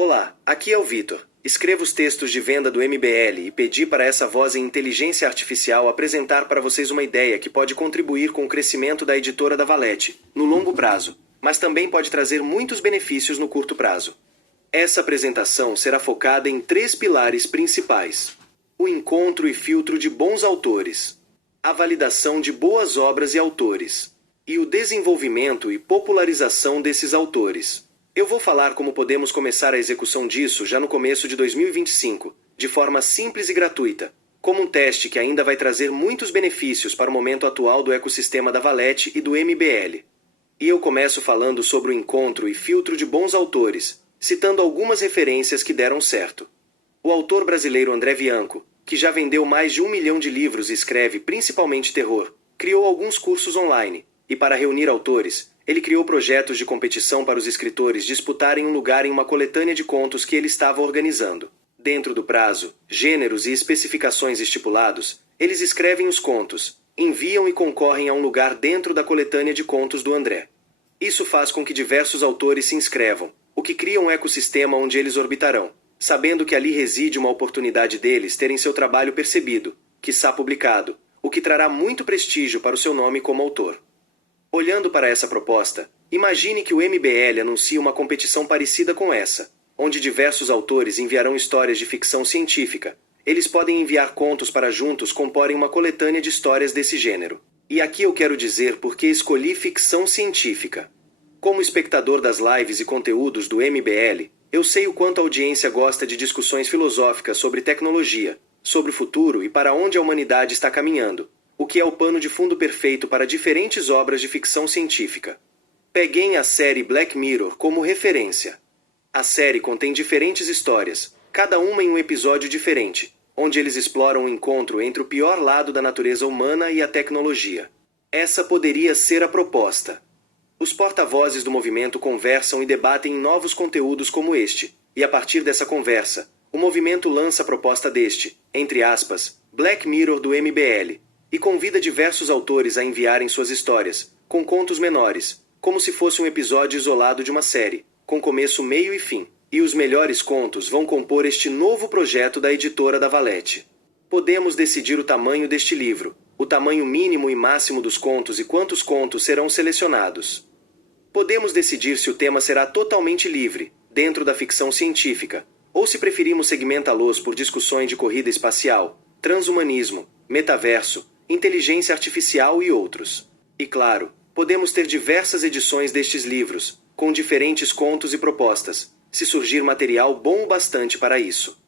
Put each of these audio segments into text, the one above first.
Olá, aqui é o Vitor. Escrevo os textos de venda do MBL e pedi para essa voz em inteligência artificial apresentar para vocês uma ideia que pode contribuir com o crescimento da editora da Valete, no longo prazo, mas também pode trazer muitos benefícios no curto prazo. Essa apresentação será focada em 3 pilares principais: o encontro e filtro de bons autores, a validação de boas obras e autores, e o desenvolvimento e popularização desses autores. Eu vou falar como podemos começar a execução disso já no começo de 2025, de forma simples e gratuita, como um teste que ainda vai trazer muitos benefícios para o momento atual do ecossistema da Valete e do MBL. E eu começo falando sobre o encontro e filtro de bons autores, citando algumas referências que deram certo. O autor brasileiro André Bianco, que já vendeu mais de 1 milhão de livros e escreve principalmente terror, criou alguns cursos online, e para reunir autores, ele criou projetos de competição para os escritores disputarem um lugar em uma coletânea de contos que ele estava organizando. Dentro do prazo, gêneros e especificações estipulados, eles escrevem os contos, enviam e concorrem a um lugar dentro da coletânea de contos do André. Isso faz com que diversos autores se inscrevam, o que cria um ecossistema onde eles orbitarão, sabendo que ali reside uma oportunidade deles terem seu trabalho percebido, quiçá publicado, o que trará muito prestígio para o seu nome como autor. Olhando para essa proposta, imagine que o MBL anuncia uma competição parecida com essa, onde diversos autores enviarão histórias de ficção científica. Eles podem enviar contos para juntos comporem uma coletânea de histórias desse gênero. E aqui eu quero dizer por que escolhi ficção científica. Como espectador das lives e conteúdos do MBL, eu sei o quanto a audiência gosta de discussões filosóficas sobre tecnologia, sobre o futuro e para onde a humanidade está caminhando, o que é o pano de fundo perfeito para diferentes obras de ficção científica. Peguem a série Black Mirror como referência. A série contém diferentes histórias, cada uma em um episódio diferente, onde eles exploram o encontro entre o pior lado da natureza humana e a tecnologia. Essa poderia ser a proposta. Os porta-vozes do movimento conversam e debatem novos conteúdos como este, e a partir dessa conversa, o movimento lança a proposta deste, entre aspas, Black Mirror do MBL, e convida diversos autores a enviarem suas histórias, com contos menores, como se fosse um episódio isolado de uma série, com começo, meio e fim. E os melhores contos vão compor este novo projeto da editora da Valete. Podemos decidir o tamanho deste livro, o tamanho mínimo e máximo dos contos e quantos contos serão selecionados. Podemos decidir se o tema será totalmente livre, dentro da ficção científica, ou se preferimos segmentá-los por discussões de corrida espacial, transhumanismo, metaverso, inteligência artificial e outros. E claro, podemos ter diversas edições destes livros, com diferentes contos e propostas, se surgir material bom o bastante para isso.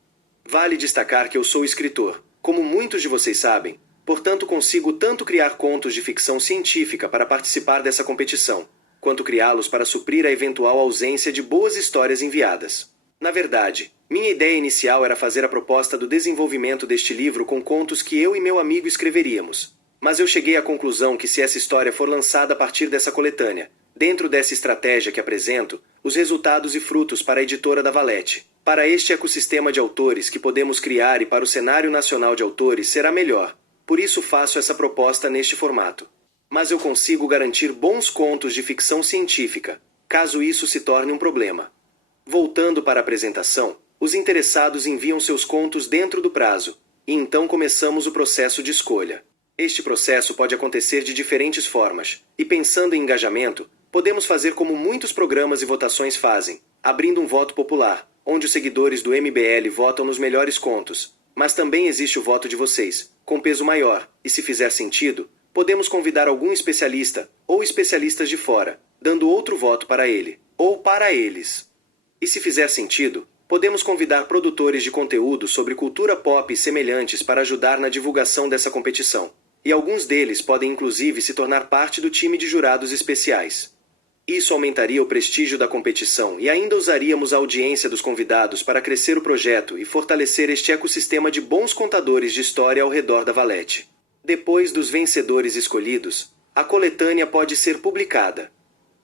Vale destacar que eu sou escritor, como muitos de vocês sabem, portanto consigo tanto criar contos de ficção científica para participar dessa competição, quanto criá-los para suprir a eventual ausência de boas histórias enviadas. Na verdade, minha ideia inicial era fazer a proposta do desenvolvimento deste livro com contos que eu e meu amigo escreveríamos. Mas eu cheguei à conclusão que se essa história for lançada a partir dessa coletânea, dentro dessa estratégia que apresento, os resultados e frutos para a editora da Valete, para este ecossistema de autores que podemos criar e para o cenário nacional de autores será melhor. Por isso faço essa proposta neste formato. Mas eu consigo garantir bons contos de ficção científica, caso isso se torne um problema. Voltando para a apresentação, os interessados enviam seus contos dentro do prazo, e então começamos o processo de escolha. Este processo pode acontecer de diferentes formas, e pensando em engajamento, podemos fazer como muitos programas e votações fazem, abrindo um voto popular, onde os seguidores do MBL votam nos melhores contos. Mas também existe o voto de vocês, com peso maior, e se fizer sentido, podemos convidar algum especialista, ou especialistas de fora, dando outro voto para ele, ou para eles. E se fizer sentido, podemos convidar produtores de conteúdo sobre cultura pop e semelhantes para ajudar na divulgação dessa competição. E alguns deles podem inclusive se tornar parte do time de jurados especiais. Isso aumentaria o prestígio da competição e ainda usaríamos a audiência dos convidados para crescer o projeto e fortalecer este ecossistema de bons contadores de história ao redor da Valete. Depois dos vencedores escolhidos, a coletânea pode ser publicada.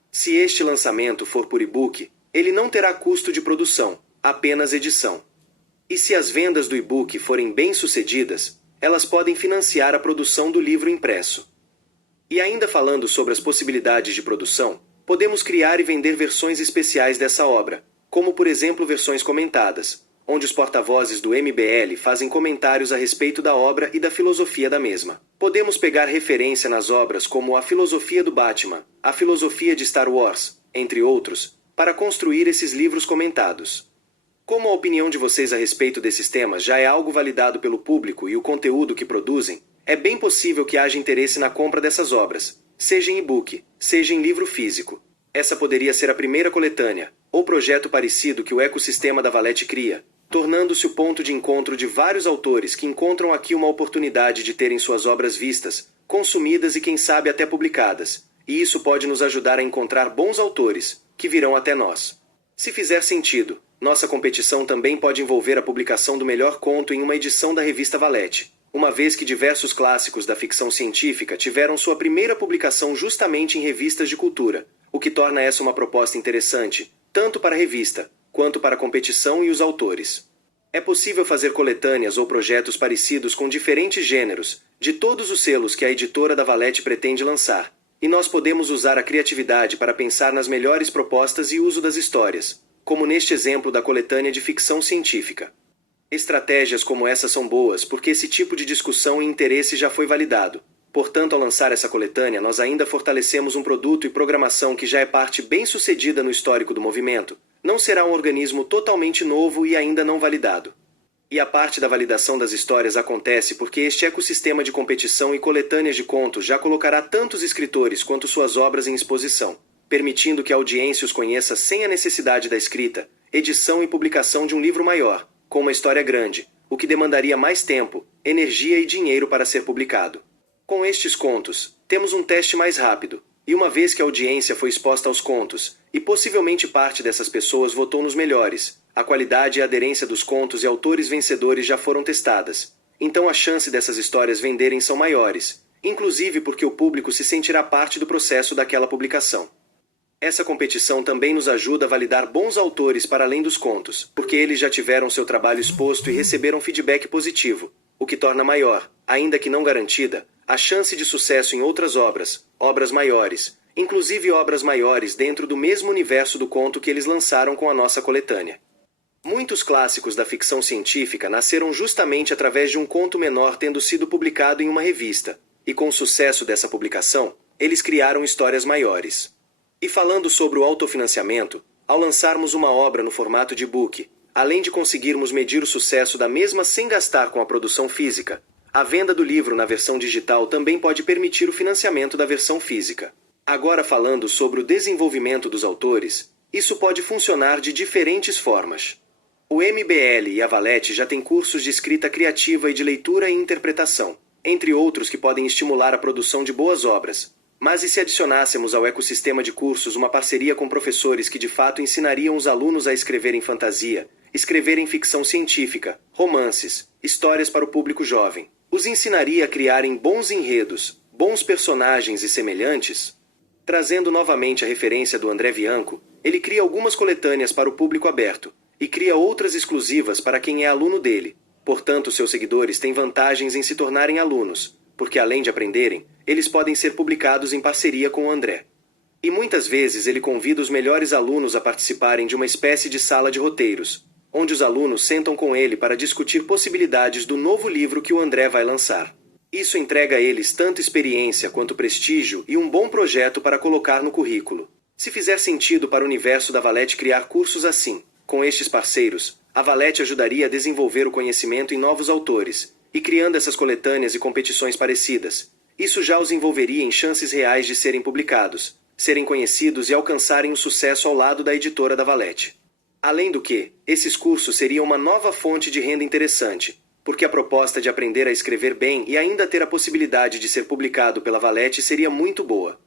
Se este lançamento for por e-book, ele não terá custo de produção, apenas edição. E se as vendas do e-book forem bem-sucedidas, elas podem financiar a produção do livro impresso. E ainda falando sobre as possibilidades de produção, podemos criar e vender versões especiais dessa obra, como por exemplo versões comentadas, onde os porta-vozes do MBL fazem comentários a respeito da obra e da filosofia da mesma. Podemos pegar referência nas obras como a filosofia do Batman, a filosofia de Star Wars, entre outros, para construir esses livros comentados. Como a opinião de vocês a respeito desses temas já é algo validado pelo público e o conteúdo que produzem, é bem possível que haja interesse na compra dessas obras, seja em e-book, seja em livro físico. Essa poderia ser a primeira coletânea, ou projeto parecido que o ecossistema da Valete cria, tornando-se o ponto de encontro de vários autores que encontram aqui uma oportunidade de terem suas obras vistas, consumidas e quem sabe até publicadas, e isso pode nos ajudar a encontrar bons autores, que virão até nós. Se fizer sentido, nossa competição também pode envolver a publicação do melhor conto em uma edição da revista Valete, uma vez que diversos clássicos da ficção científica tiveram sua primeira publicação justamente em revistas de cultura, o que torna essa uma proposta interessante, tanto para a revista, quanto para a competição e os autores. É possível fazer coletâneas ou projetos parecidos com diferentes gêneros, de todos os selos que a editora da Valete pretende lançar, e nós podemos usar a criatividade para pensar nas melhores propostas e uso das histórias, como neste exemplo da coletânea de ficção científica. Estratégias como essa são boas porque esse tipo de discussão e interesse já foi validado. Portanto, ao lançar essa coletânea, nós ainda fortalecemos um produto e programação que já é parte bem-sucedida no histórico do movimento. Não será um organismo totalmente novo e ainda não validado. E a parte da validação das histórias acontece porque este ecossistema de competição e coletâneas de contos já colocará tantos escritores quanto suas obras em exposição, permitindo que a audiência os conheça sem a necessidade da escrita, edição e publicação de um livro maior, com uma história grande, o que demandaria mais tempo, energia e dinheiro para ser publicado. Com estes contos, temos um teste mais rápido, e uma vez que a audiência foi exposta aos contos, e possivelmente parte dessas pessoas votou nos melhores, a qualidade e a aderência dos contos e autores vencedores já foram testadas. Então a chance dessas histórias venderem são maiores, inclusive porque o público se sentirá parte do processo daquela publicação. Essa competição também nos ajuda a validar bons autores para além dos contos, porque eles já tiveram seu trabalho exposto e receberam feedback positivo, o que torna maior, ainda que não garantida, a chance de sucesso em outras obras maiores, inclusive obras maiores dentro do mesmo universo do conto que eles lançaram com a nossa coletânea. Muitos clássicos da ficção científica nasceram justamente através de um conto menor tendo sido publicado em uma revista, e com o sucesso dessa publicação, eles criaram histórias maiores. E falando sobre o autofinanciamento, ao lançarmos uma obra no formato de e-book, além de conseguirmos medir o sucesso da mesma sem gastar com a produção física, a venda do livro na versão digital também pode permitir o financiamento da versão física. Agora falando sobre o desenvolvimento dos autores, isso pode funcionar de diferentes formas. O MBL e a Valete já têm cursos de escrita criativa e de leitura e interpretação, entre outros que podem estimular a produção de boas obras. Mas e se adicionássemos ao ecossistema de cursos uma parceria com professores que de fato ensinariam os alunos a escreverem fantasia, escreverem ficção científica, romances, histórias para o público jovem? Os ensinaria a criarem bons enredos, bons personagens e semelhantes? Trazendo novamente a referência do André Bianco, ele cria algumas coletâneas para o público aberto, e cria outras exclusivas para quem é aluno dele. Portanto, seus seguidores têm vantagens em se tornarem alunos, porque além de aprenderem, eles podem ser publicados em parceria com o André. E muitas vezes ele convida os melhores alunos a participarem de uma espécie de sala de roteiros, onde os alunos sentam com ele para discutir possibilidades do novo livro que o André vai lançar. Isso entrega a eles tanto experiência quanto prestígio e um bom projeto para colocar no currículo. Se fizer sentido para o universo da Valete criar cursos assim, com estes parceiros, a Valete ajudaria a desenvolver o conhecimento em novos autores, e criando essas coletâneas e competições parecidas. Isso já os envolveria em chances reais de serem publicados, serem conhecidos e alcançarem o sucesso ao lado da editora da Valete. Além do que, esses cursos seriam uma nova fonte de renda interessante, porque a proposta de aprender a escrever bem e ainda ter a possibilidade de ser publicado pela Valete seria muito boa.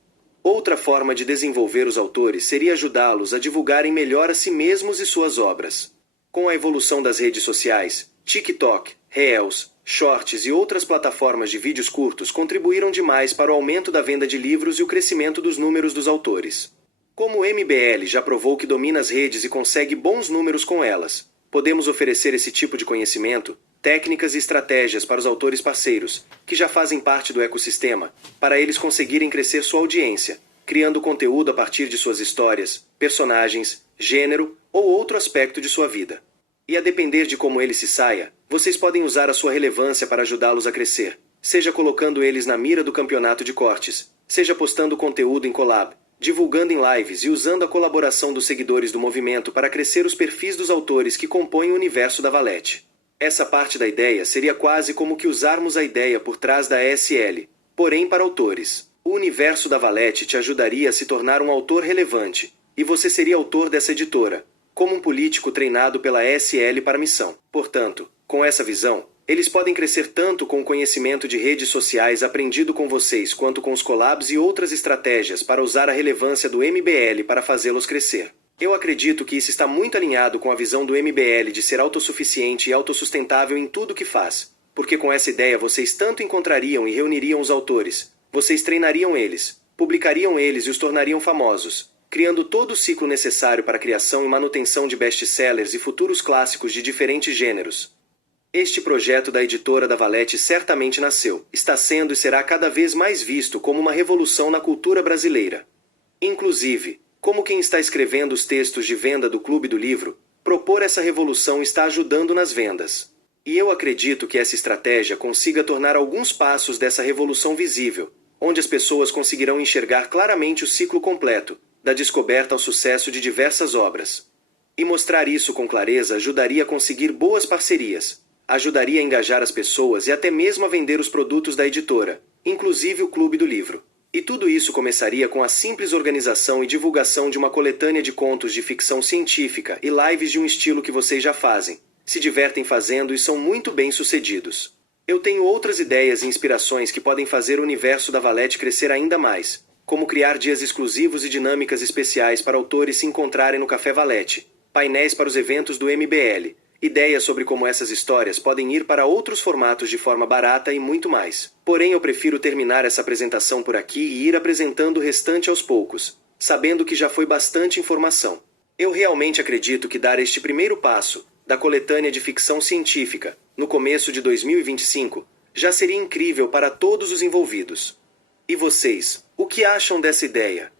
Outra forma de desenvolver os autores seria ajudá-los a divulgarem melhor a si mesmos e suas obras. Com a evolução das redes sociais, TikTok, Reels, Shorts e outras plataformas de vídeos curtos contribuíram demais para o aumento da venda de livros e o crescimento dos números dos autores. Como o MBL já provou que domina as redes e consegue bons números com elas, podemos oferecer esse tipo de conhecimento, técnicas e estratégias para os autores parceiros, que já fazem parte do ecossistema, para eles conseguirem crescer sua audiência, criando conteúdo a partir de suas histórias, personagens, gênero, ou outro aspecto de sua vida. E a depender de como ele se saia, vocês podem usar a sua relevância para ajudá-los a crescer, seja colocando eles na mira do campeonato de cortes, seja postando conteúdo em collab, divulgando em lives e usando a colaboração dos seguidores do movimento para crescer os perfis dos autores que compõem o universo da Valete. Essa parte da ideia seria quase como que usarmos a ideia por trás da ESL, porém para autores. O universo da Valete te ajudaria a se tornar um autor relevante, e você seria autor dessa editora, como um político treinado pela ESL para a missão. Portanto, com essa visão, eles podem crescer tanto com o conhecimento de redes sociais aprendido com vocês quanto com os collabs e outras estratégias para usar a relevância do MBL para fazê-los crescer. Eu acredito que isso está muito alinhado com a visão do MBL de ser autossuficiente e autossustentável em tudo que faz, porque com essa ideia vocês tanto encontrariam e reuniriam os autores, vocês treinariam eles, publicariam eles e os tornariam famosos, criando todo o ciclo necessário para a criação e manutenção de best-sellers e futuros clássicos de diferentes gêneros. Este projeto da editora da Valete certamente nasceu, está sendo e será cada vez mais visto como uma revolução na cultura brasileira. Inclusive, como quem está escrevendo os textos de venda do Clube do Livro, propor essa revolução está ajudando nas vendas. E eu acredito que essa estratégia consiga tornar alguns passos dessa revolução visível, onde as pessoas conseguirão enxergar claramente o ciclo completo, da descoberta ao sucesso de diversas obras. E mostrar isso com clareza ajudaria a conseguir boas parcerias, ajudaria a engajar as pessoas e até mesmo a vender os produtos da editora, inclusive o Clube do Livro. E tudo isso começaria com a simples organização e divulgação de uma coletânea de contos de ficção científica e lives de um estilo que vocês já fazem, se divertem fazendo e são muito bem sucedidos. Eu tenho outras ideias e inspirações que podem fazer o universo da Valete crescer ainda mais, como criar dias exclusivos e dinâmicas especiais para autores se encontrarem no Café Valete, painéis para os eventos do MBL, ideias sobre como essas histórias podem ir para outros formatos de forma barata e muito mais. Porém, eu prefiro terminar essa apresentação por aqui e ir apresentando o restante aos poucos, sabendo que já foi bastante informação. Eu realmente acredito que dar este primeiro passo, da coletânea de ficção científica, no começo de 2025, já seria incrível para todos os envolvidos. E vocês, o que acham dessa ideia?